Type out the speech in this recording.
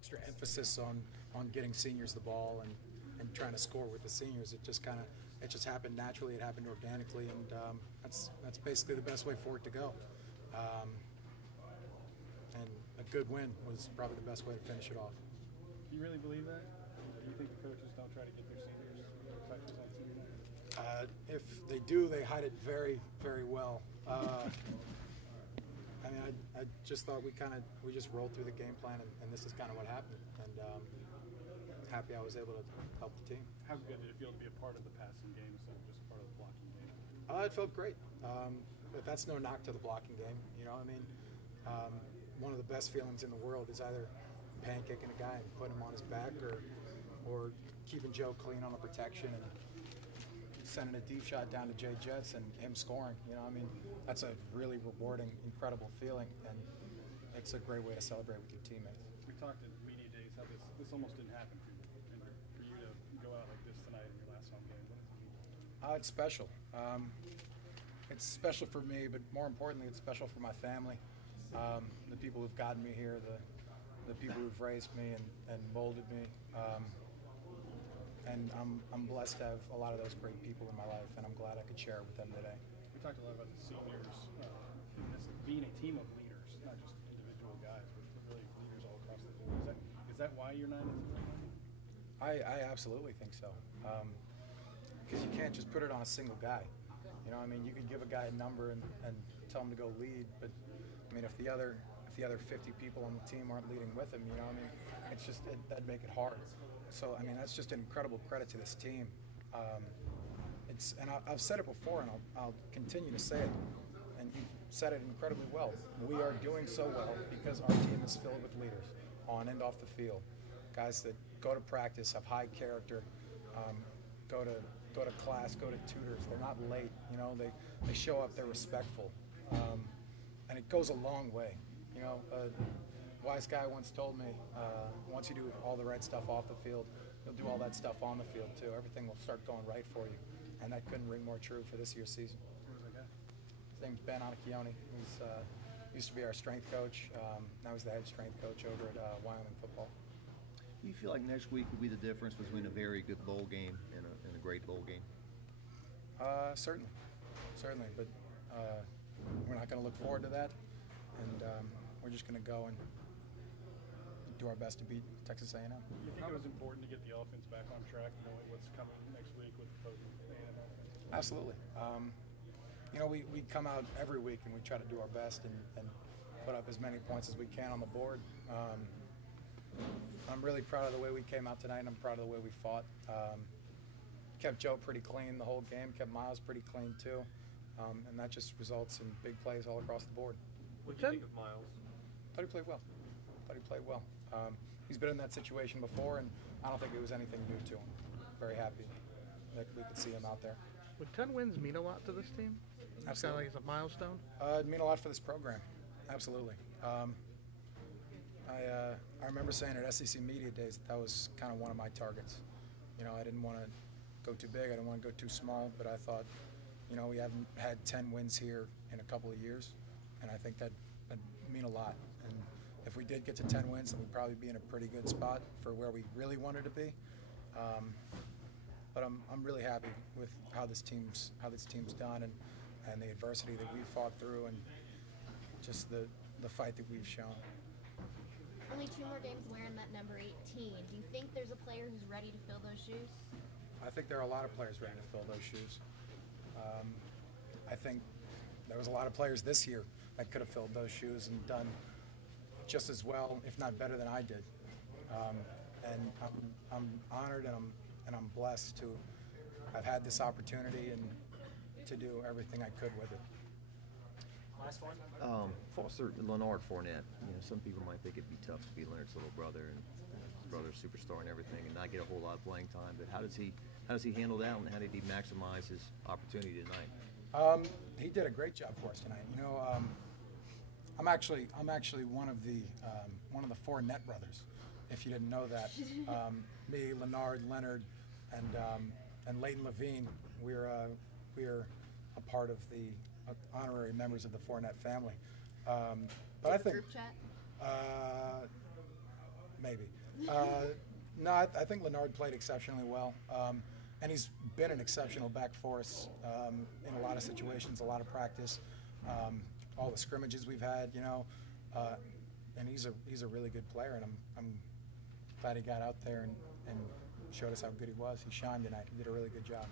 extra emphasis on getting seniors the ball and trying to score with the seniors. It just happened naturally. It happened organically, and that's basically the best way for it to go. And a good win was probably the best way to finish it off. Do you really believe that? Do you think the coaches don't try to get their seniors touches on senior night? If they do, they hide it very, very well. I mean, I just thought we just rolled through the game plan, and this is kind of what happened. And happy I was able to help the team. How good did it feel to be a part of the passing game instead of just part of the blocking game? It felt great. But that's no knock to the blocking game. You know, I mean, one of the best feelings in the world is either pancaking a guy and putting him on his back, or keeping Joe clean on the protection and sending a deep shot down to Jay Jets and him scoring. You know, I mean, that's a really rewarding, incredible feeling, and it's a great way to celebrate with your teammates. We talked in media days how this almost didn't happen for you, and for you to go out like this tonight in your last home game. What does it mean? It's special. It's special for me, but more importantly, it's special for my family, the people who've gotten me here, the people who've raised me and molded me. And I'm blessed to have a lot of those great people in my life, and I'm glad I could share it with them today. We talked a lot about the seniors being a team of leaders, not just individual guys, but really leaders all across the board. Is that why you're 9-3? I absolutely think so, because you can't just put it on a single guy. You know, I mean, you could give a guy a number and tell him to go lead, but I mean, if the other 50 people on the team aren't leading with him, you know, I mean, it's just that'd make it hard. So I mean, that's just an incredible credit to this team. I've said it before, and I'll continue to say it. And you said it incredibly well. We are doing so well because our team is filled with leaders, on and off the field. Guys that go to practice, have high character, go to class, go to tutors. They're not late. You know, they show up. They're respectful, and it goes a long way. You know, a wise guy once told me, once you do all the right stuff off the field, you'll do all that stuff on the field too. Everything will start going right for you, and that couldn't ring more true for this year's season. Who's that guy? His name's Ben Anacchione. He's used to be our strength coach. Now he's the head strength coach over at Wyoming football. Do you feel like next week will be the difference between a very good bowl game and a great bowl game? Certainly, but we're not going to look forward to that, and we're just going to go and do our best to beat Texas A&M. Do you think it was important to get the offense back on track, knowing what's coming next week with the A&M offense? Absolutely. You know, we come out every week and we try to do our best and put up as many points as we can on the board. I'm really proud of the way we came out tonight, and I'm proud of the way we fought. Kept Joe pretty clean the whole game, kept Miles pretty clean too, and that just results in big plays all across the board. What do you think of Miles? Thought he played well. He's been in that situation before, and I don't think it was anything new to him. Very happy that we could see him out there. Would 10 wins mean a lot to this team? It's kind of like it's a milestone? It'd mean a lot for this program. Absolutely. I remember saying at SEC Media Days that was kind of one of my targets. You know, I didn't want to go too big. I didn't want to go too small, but I thought, you know, we haven't had 10 wins here in a couple of years, and I think that'd mean a lot. And if we did get to 10 wins, then we'd probably be in a pretty good spot for where we really wanted to be. But I'm really happy with how this team's done and the adversity that we've fought through, and just the fight that we've shown. Only 2 more games wearing that number 18. Do you think there's a player who's ready to fill those shoes? I think there are a lot of players ready to fill those shoes. I think there was a lot of players this year that could have filled those shoes and done just as well, if not better than I did. And I'm honored and I'm blessed to have had this opportunity and to do everything I could with it. Last one. Foster Leonard Fournette. You know, some people might think it'd be tough to be Leonard's little brother and his brother's superstar and everything, and not get a whole lot of playing time. But how does he handle that, and how did he maximize his opportunity tonight? He did a great job for us tonight. You know, I'm actually one of the Fournette brothers. If you didn't know that, me, Leonard, and Leighton Levine, we're a part of the honorary members of the Fournette family. But I think group chat? maybe. No, I think Leonard played exceptionally well, and he's been an exceptional back for us in a lot of situations, a lot of practice, all the scrimmages we've had, you know, and he's a really good player, and I'm glad he got out there and showed us how good he was. He shined tonight. He did a really good job.